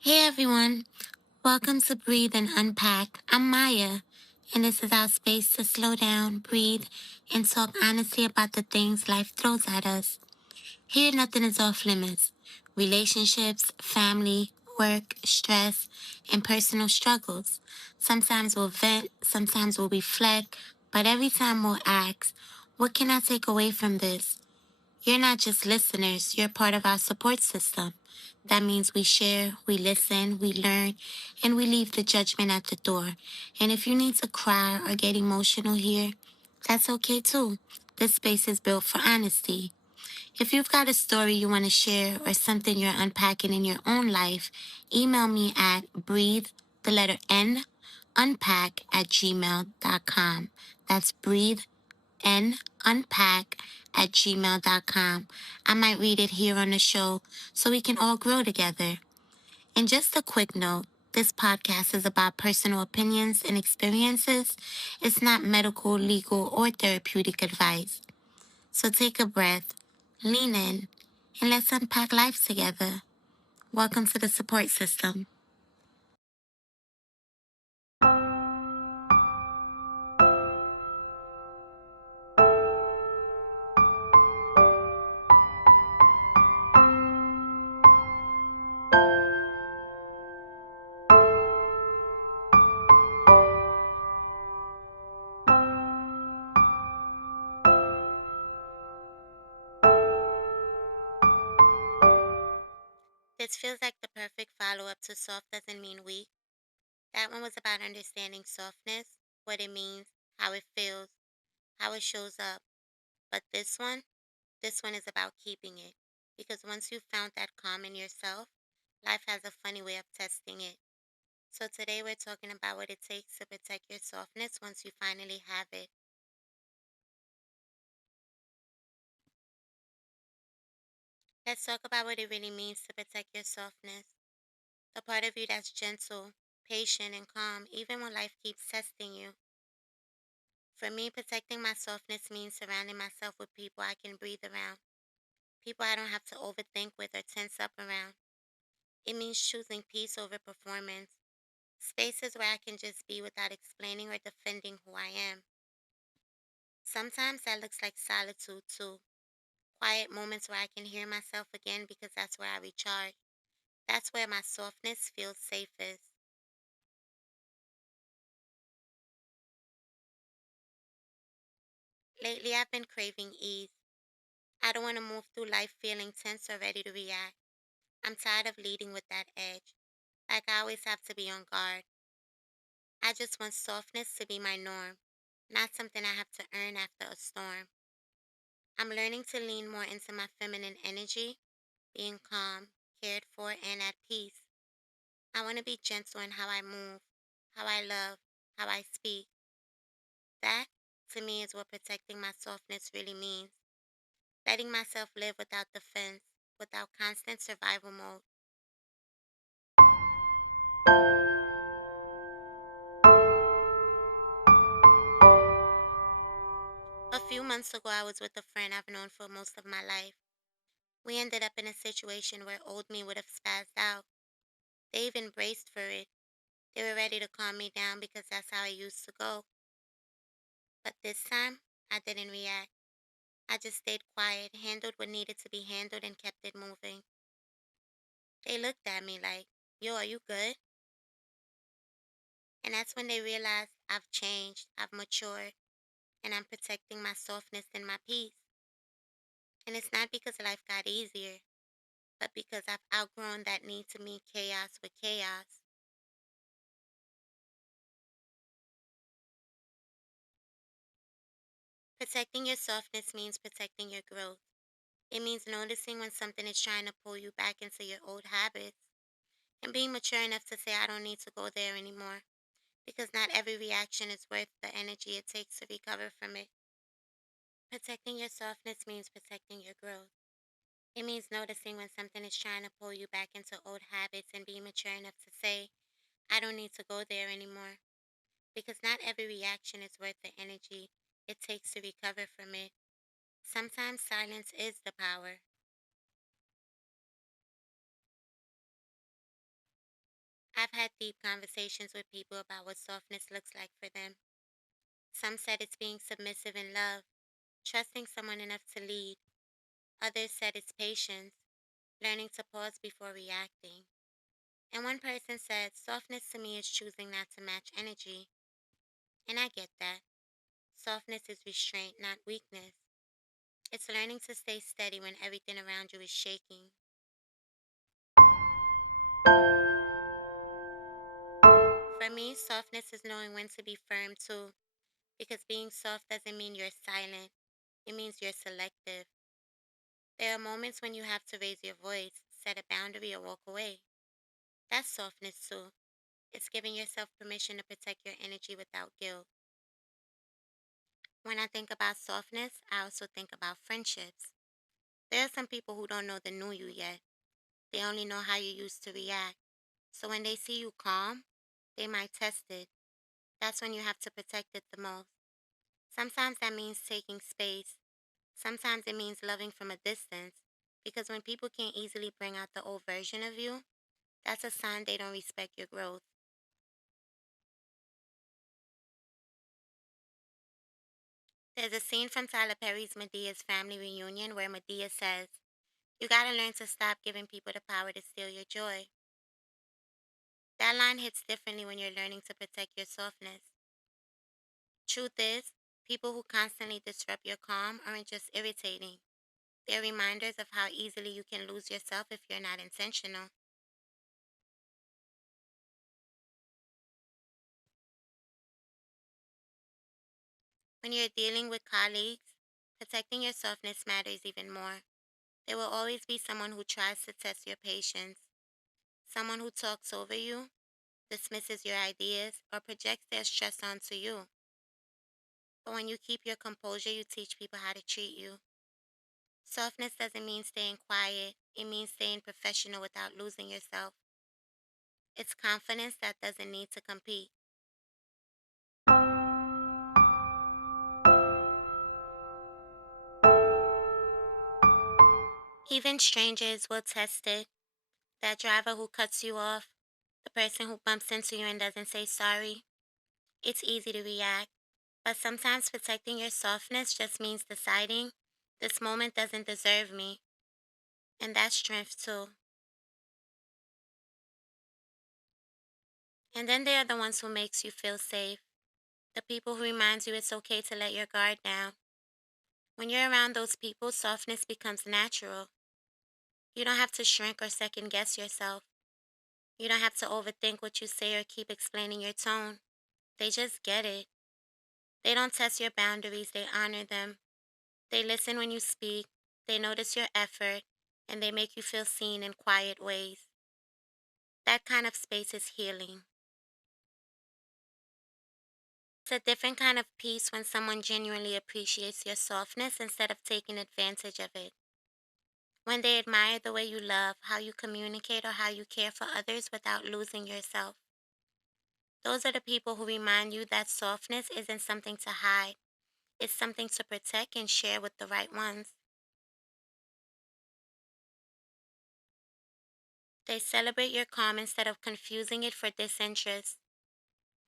Hey everyone, welcome to Breathe and Unpack. I'm Maya, and this is our space to slow down, breathe, and talk honestly about the things life throws at us. Here, nothing is off limits. Relationships, family, work, stress, and personal struggles. Sometimes we'll vent, sometimes we'll reflect, but every time we'll ask, what can I take away from this? You're not just listeners, you're part of our support system. That means we share, we listen, we learn, and we leave the judgment at the door. And if you need to cry or get emotional here, that's okay too. This space is built for honesty. If you've got a story you want to share or something you're unpacking in your own life, email me at breathe, the letter N, unpack at gmail.com. That's breathe and unpack at gmail.com. I might read it here on the show so we can all grow together. And just a quick note, this podcast is about personal opinions and experiences. It's not medical, legal, or therapeutic advice. So take a breath, lean in, and let's unpack life together. Welcome to the support system. This feels like the perfect follow up to Soft Doesn't Mean Weak. That one was about understanding softness, what it means, how it feels, how it shows up. But this one is about keeping it. Because once you've found that calm in yourself, life has a funny way of testing it. So today we're talking about what it takes to protect your softness once you finally have it. Let's talk about what it really means to protect your softness. The part of you that's gentle, patient, and calm, even when life keeps testing you. For me, protecting my softness means surrounding myself with people I can breathe around, people I don't have to overthink with or tense up around. It means choosing peace over performance, spaces where I can just be without explaining or defending who I am. Sometimes that looks like solitude too, quiet moments where I can hear myself again because that's where I recharge. That's where my softness feels safest. Lately, I've been craving ease. I don't want to move through life feeling tense or ready to react. I'm tired of leading with that edge, like I always have to be on guard. I just want softness to be my norm, not something I have to earn after a storm. I'm learning to lean more into my feminine energy, being calm, cared for, and at peace. I want to be gentle in how I move, how I love, how I speak. That, to me, is what protecting my softness really means. Letting myself live without defense, without constant survival mode. A few months ago, I was with a friend I've known for most of my life. We ended up in a situation where old me would have spazzed out. They even braced for it. They were ready to calm me down because that's how I used to go. But this time, I didn't react. I just stayed quiet, handled what needed to be handled, and kept it moving. They looked at me like, yo, are you good? And that's when they realized I've changed, I've matured, and I'm protecting my softness and my peace. And it's not because life got easier, but because I've outgrown that need to meet chaos with chaos. Protecting your softness means protecting your growth. It means noticing when something is trying to pull you back into your old habits and being mature enough to say, I don't need to go there anymore because not every reaction is worth the energy it takes to recover from it. Protecting your softness means protecting your growth. It means noticing when something is trying to pull you back into old habits and being mature enough to say, I don't need to go there anymore because not every reaction is worth the energy it takes to recover from it. Sometimes silence is the power. I've had deep conversations with people about what softness looks like for them. Some said it's being submissive in love, trusting someone enough to lead. Others said it's patience, learning to pause before reacting. And one person said, softness to me is choosing not to match energy. And I get that. Softness is restraint, not weakness. It's learning to stay steady when everything around you is shaking. For me, softness is knowing when to be firm too, because being soft doesn't mean you're silent, it means you're selective. There are moments when you have to raise your voice, set a boundary, or walk away. That's softness too. It's giving yourself permission to protect your energy without guilt. When I think about softness, I also think about friendships. There are some people who don't know the new you yet. They only know how you used to react. So when they see you calm, they might test it. That's when you have to protect it the most. Sometimes that means taking space. Sometimes it means loving from a distance. Because when people can't easily bring out the old version of you, that's a sign they don't respect your growth. There's a scene from Tyler Perry's Medea's family reunion where Medea says, you gotta learn to stop giving people the power to steal your joy. That line hits differently when you're learning to protect your softness. Truth is, people who constantly disrupt your calm aren't just irritating. They're reminders of how easily you can lose yourself if you're not intentional. When you're dealing with colleagues, protecting your softness matters even more. There will always be someone who tries to test your patience, someone who talks over you, dismisses your ideas, or projects their stress onto you. But when you keep your composure, you teach people how to treat you. Softness doesn't mean staying quiet, it means staying professional without losing yourself. It's confidence that doesn't need to compete. Even strangers will test it. That driver who cuts you off, the person who bumps into you and doesn't say sorry. It's easy to react, but sometimes protecting your softness just means deciding this moment doesn't deserve me. And that's strength too. And then there are the ones who makes you feel safe. The people who reminds you it's okay to let your guard down. When you're around those people, softness becomes natural. You don't have to shrink or second guess yourself. You don't have to overthink what you say or keep explaining your tone. They just get it. They don't test your boundaries, they honor them. They listen when you speak, they notice your effort, and they make you feel seen in quiet ways. That kind of space is healing. It's a different kind of peace when someone genuinely appreciates your softness instead of taking advantage of it. When they admire the way you love, how you communicate, or how you care for others without losing yourself. Those are the people who remind you that softness isn't something to hide, it's something to protect and share with the right ones. They celebrate your calm instead of confusing it for disinterest.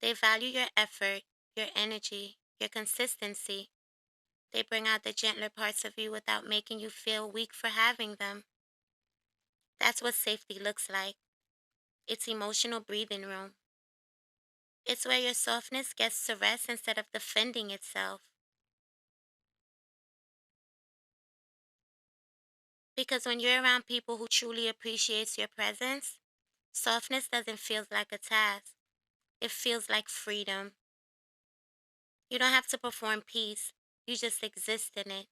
They value your effort, your energy, your consistency. They bring out the gentler parts of you without making you feel weak for having them. That's what safety looks like. It's emotional breathing room. It's where your softness gets to rest instead of defending itself. Because when you're around people who truly appreciates your presence, softness doesn't feel like a task. It feels like freedom. You don't have to perform peace. You just exist in it.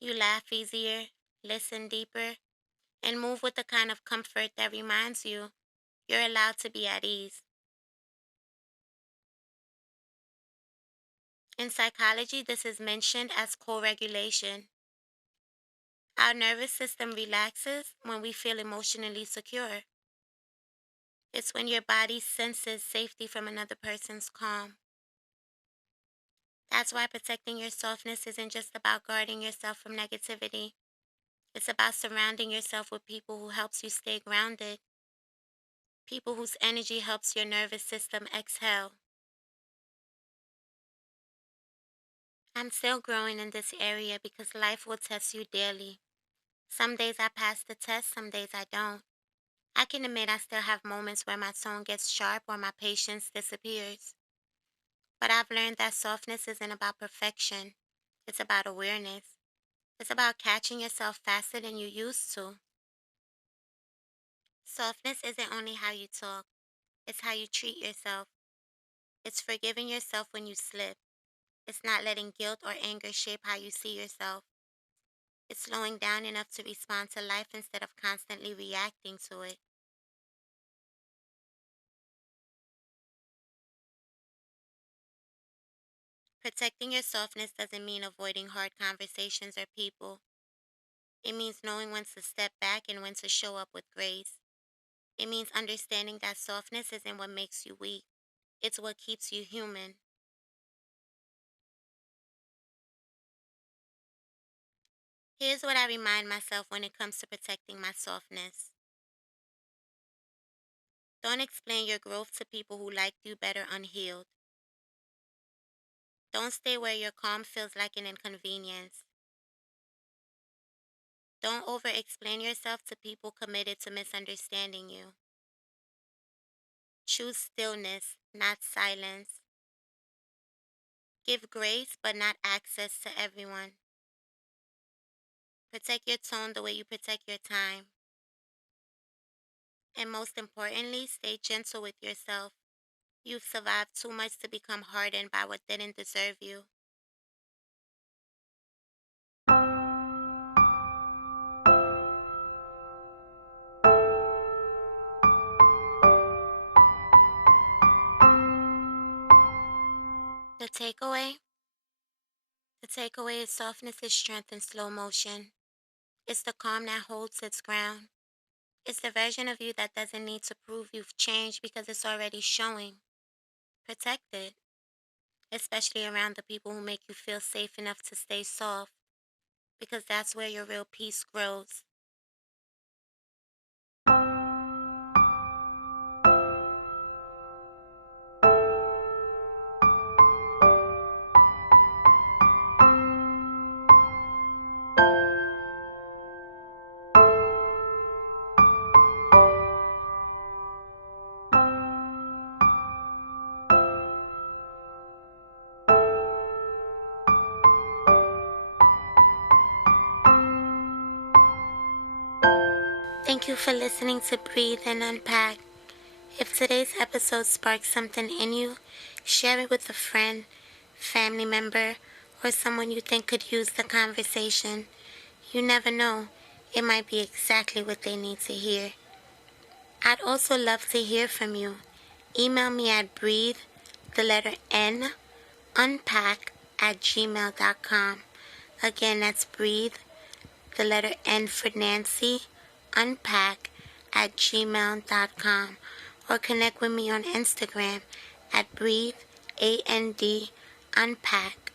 You laugh easier, listen deeper, and move with the kind of comfort that reminds you you're allowed to be at ease. In psychology, this is mentioned as co-regulation. Our nervous system relaxes when we feel emotionally secure. It's when your body senses safety from another person's calm. That's why protecting your softness isn't just about guarding yourself from negativity. It's about surrounding yourself with people who helps you stay grounded. People whose energy helps your nervous system exhale. I'm still growing in this area because life will test you daily. Some days I pass the test, some days I don't. I can admit I still have moments where my tone gets sharp or my patience disappears. But I've learned that softness isn't about perfection. It's about awareness. It's about catching yourself faster than you used to. Softness isn't only how you talk, it's how you treat yourself. It's forgiving yourself when you slip. It's not letting guilt or anger shape how you see yourself. It's slowing down enough to respond to life instead of constantly reacting to it. Protecting your softness doesn't mean avoiding hard conversations or people. It means knowing when to step back and when to show up with grace. It means understanding that softness isn't what makes you weak, it's what keeps you human. Here's what I remind myself when it comes to protecting my softness. Don't explain your growth to people who liked you better unhealed. Don't stay where your calm feels like an inconvenience. Don't over explain yourself to people committed to misunderstanding you. Choose stillness, not silence. Give grace, but not access to everyone. Protect your tone the way you protect your time. And most importantly, stay gentle with yourself. You've survived too much to become hardened by what didn't deserve you. The takeaway? The takeaway is softness is strength in slow motion. It's the calm that holds its ground. It's the version of you that doesn't need to prove you've changed because it's already showing. Protect it, especially around the people who make you feel safe enough to stay soft, because that's where your real peace grows. Thank you for listening to Breathe and Unpack. If today's episode sparked something in you, share it with a friend, family member, or someone you think could use the conversation. You never know, it might be exactly what they need to hear. I'd also love to hear from you. Email me at breathe, the letter N, unpack@gmail.com. Again, that's breathe, the letter N for Nancy, unpack@gmail.com. Or connect with me on Instagram at breathe, AND, unpack.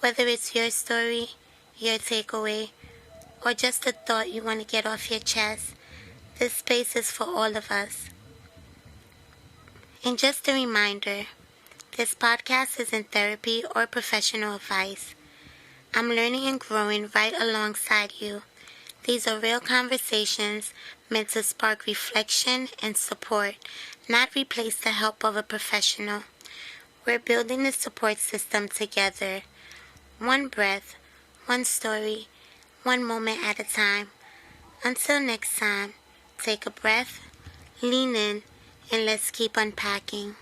Whether it's your story, your takeaway, or just a thought you want to get off your chest, this space is for all of us. And just a reminder, this podcast isn't therapy or professional advice. I'm learning and growing right alongside you. These are real conversations meant to spark reflection and support, not replace the help of a professional. We're building the support system together. One breath, one story, one moment at a time. Until next time, take a breath, lean in, and let's keep unpacking.